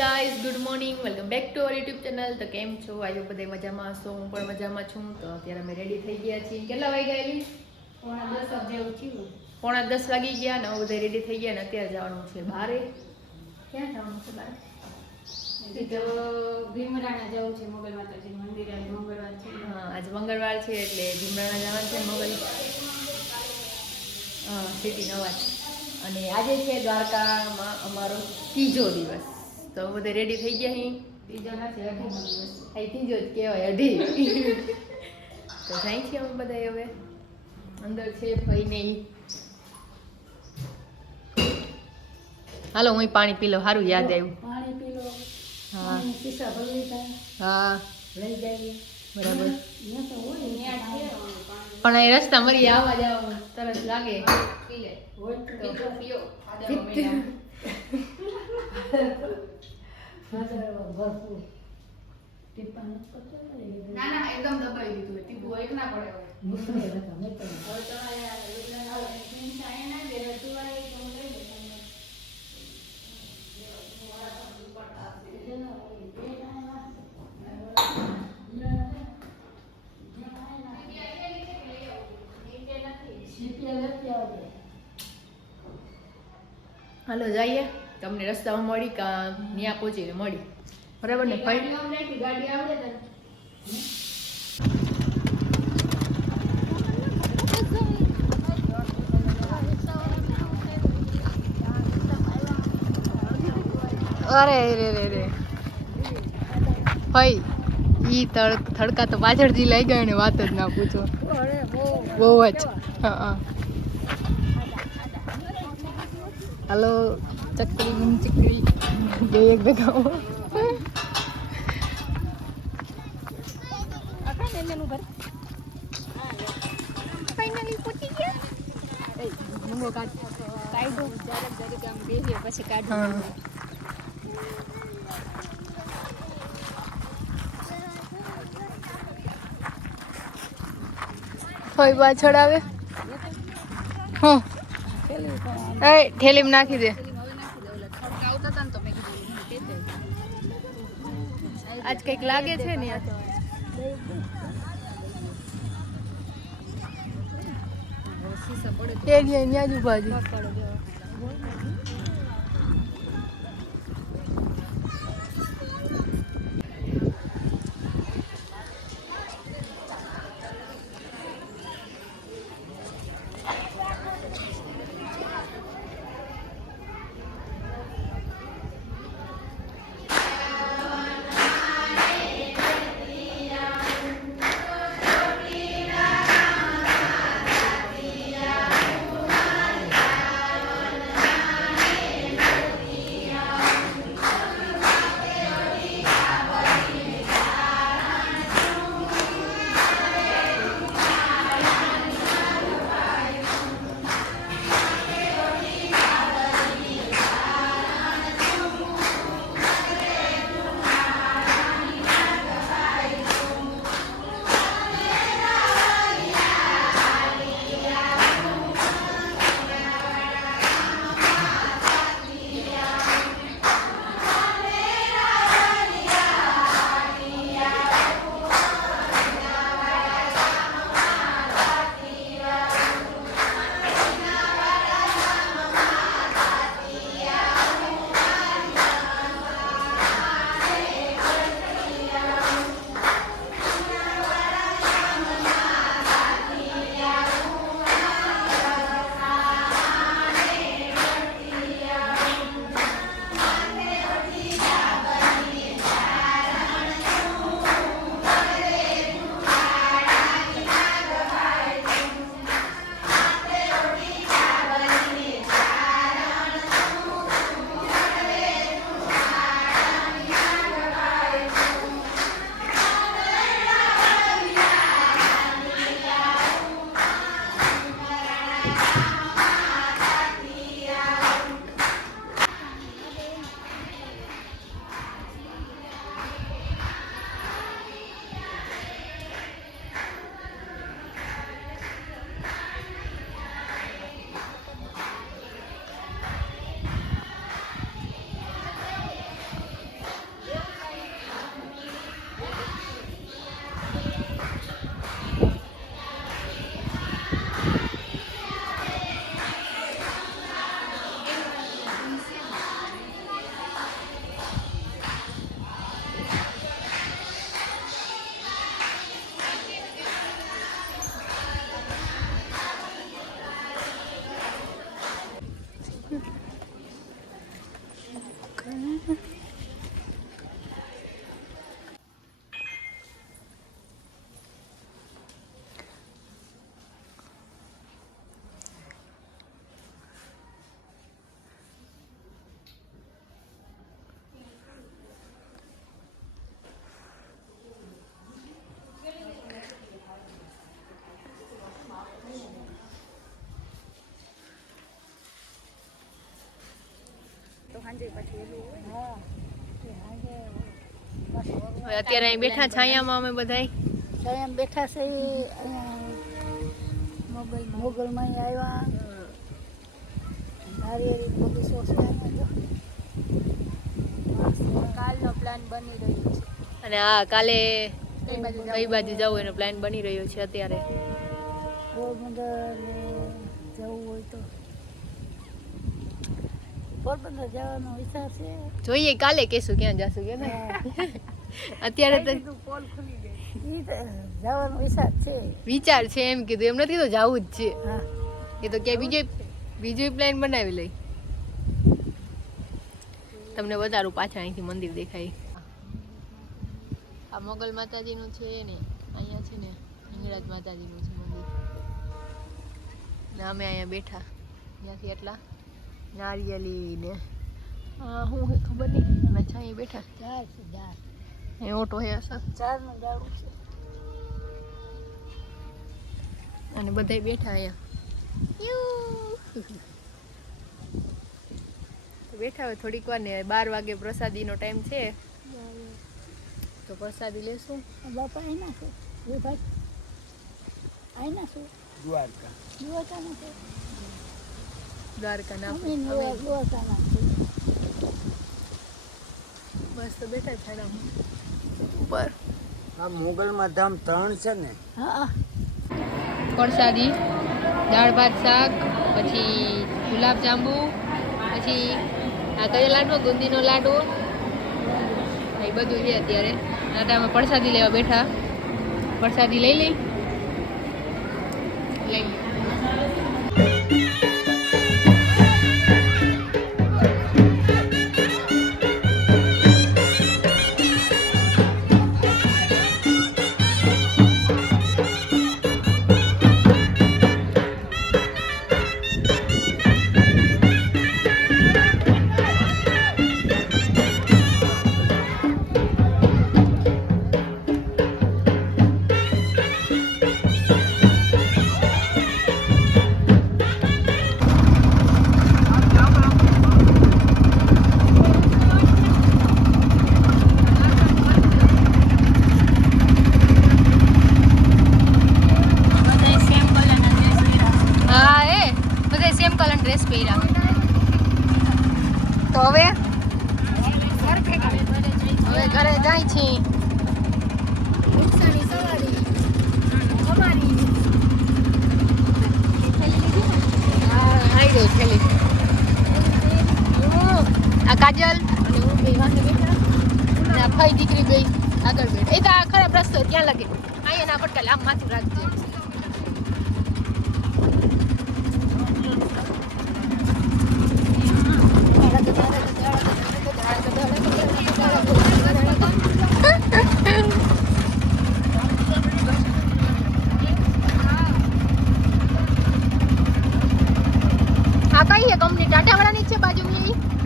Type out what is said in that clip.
Guys, good morning, welcome back to our YouTube channel. તો કેમ છો? આયો બધે મજામાં હશો. હું પણ મજામાં છું. તો અત્યારે અમે રેડી થઈ ગયા છીએ. કેટલા વાગ્યા એલી? 9:10 જેવું થયું. 9:30 વાગી ગયા ને હવે બધા રેડી થઈ ગયા ને અત્યારે જવાનું છે બહારે. ક્યાં જવાનું છે બહાર? તો ભીમરાણા જવું છે મોગલ માતાજી મંદિરે. આજે મંગળવાર છે. હા, આજે મંગળવાર છે એટલે ભીમરાણા જવાનું છે મોગલ. હા, સિટી નવાજ. અને આજે છે દ્વારકામાં અમારો ત્રીજો દિવસ. તો બધા રેડી થઈ ગયા અહીં. ત્રીજો નથી, અઢીનો દિવસ. અહીં ત્રીજો જ કહેવાય, અઢી. તો જાય છીએ અમે બધા હવે અંદર છે ભાઈ ને ઈ. હાલો હું પાણી પી લઉં, સારું યાદ આવ્યું. પાણી પી લો. હા પીસા ભરી જાય. હા લઈ જઈએ. બરાબર. ત્યાં તો હોય ને, ત્યાં છે પાણી. પણ અહીં રસ્તા મરી આવવા જવામાં તરસ લાગે. પી લે. હોય તો પીઓ. ભરપૂર. ટીપા નથી કરતા ને? ના એકદમ દબાઈ દીધું હોય. ટીપું એક ના પડે હવે. મુશ્કેલ હતા, મેં તો. હવે તમારે આ લુગડાના પીંછા એના દે રતુવાય તો લઈ લે તમને. હાલો જઈએ, તમને રસ્તામાં મળી કા ત્યાં પહોંચીને મળી. બરાબર ને ભાઈ? ગાડી આવડે તને? અરે રે રે ભાઈ, ઈ થડકા તો પાછળથી લઈ ગયા ને વાત જ ના પૂછો. બહુ જ. હા. હાલો ચકરી ગુમ ચકરી બે એક ભેગા. ફાઇનલી પહોંચી ગયા. મંગો કાઢો જરીક આમ બેસીએ પછી કાઢો. થોઈ પાછળ આવે. હા એ ઠેલીમાં નાખી દે. આજ કઈક લાગે છે ને યાર. ત્યાં જ ઉભા છે. હવે અત્યારે અહીં બેઠા છાયામાં અમે બધાય એમ બેઠા છે મોગલમાં આવ્યા નારિયેળી બગીચો છે કાલનો પ્લાન બની રહ્યો છે અને હા કાલે કઈ બાજુ જવું એનો પ્લાન બની રહ્યો છે અત્યારે પોરબંદર ને જવું હોય તો પોરબંદર જવાનો વિચાર છે જોઈએ કાલે કેશું ક્યાં જાશું કે ને અત્યારે તો પોલ ખુલી ગઈ જવાનો વિચાર છે વિચાર છે એમ કીધું એમ નથી તો જવું જ છે હા એ તો ક્યાંય બીજો પ્લાન બનાવી લઈ તમને બતાડું પાછા અહીંથી મંદિર દેખાય આ મોગલ માતાજીનું છે ને અહીંયા છે ને હિંગળાજ માતાજીનું છે મંદિર ને અમે અહીંયા બેઠા ત્યાંથી એટલા નારિયેલી ને હું ખબર નહીં અમે અહીંયા બેઠા ચાર છે ચાર એ ઓટો હે સર ચારનું જાડું છે અને બધાય બેઠા અહીંયા બેઠા હોય થોડીક વાર ને 12 વાગે પ્રસાદીનો ટાઈમ છે તો પ્રસાદી લેશું બાપા આઈના છે એ ભાઈ આઈના છે દ્વારકાના છે દ્વારકા ના દ્વારકાના છે બસ તો બેઠા છાડા ઉપર આ મોગલમાં ધામ 3 છે ને હા પ્રસાદી દાળ ભાત શાક પછી ગુલાબ જાંબુ પછી આ કયો લાડુ ગુંદીનો લાડુ એ બધું છે અત્યારે આટા અમે પ્રસાદી લેવા બેઠા પ્રસાદી લઈ લઈ ડ્રેસ પહેર્યા તો હવે ઘરે જાય છે રિક્ષાની સવારી અમારી આવી ગઈ થેલી આ કાજલ અને હું બે વાંધે બેઠા અને આ ફઈ દીકરી બે આગળ બેઠા એ તો આ ખરાબ રસ્તો ત્યાં લાગે અહીંયા ના પટકા આમ માથું રાખજે આ કઈ છે કંપની ટાટા વાળાની છે બાજુમાં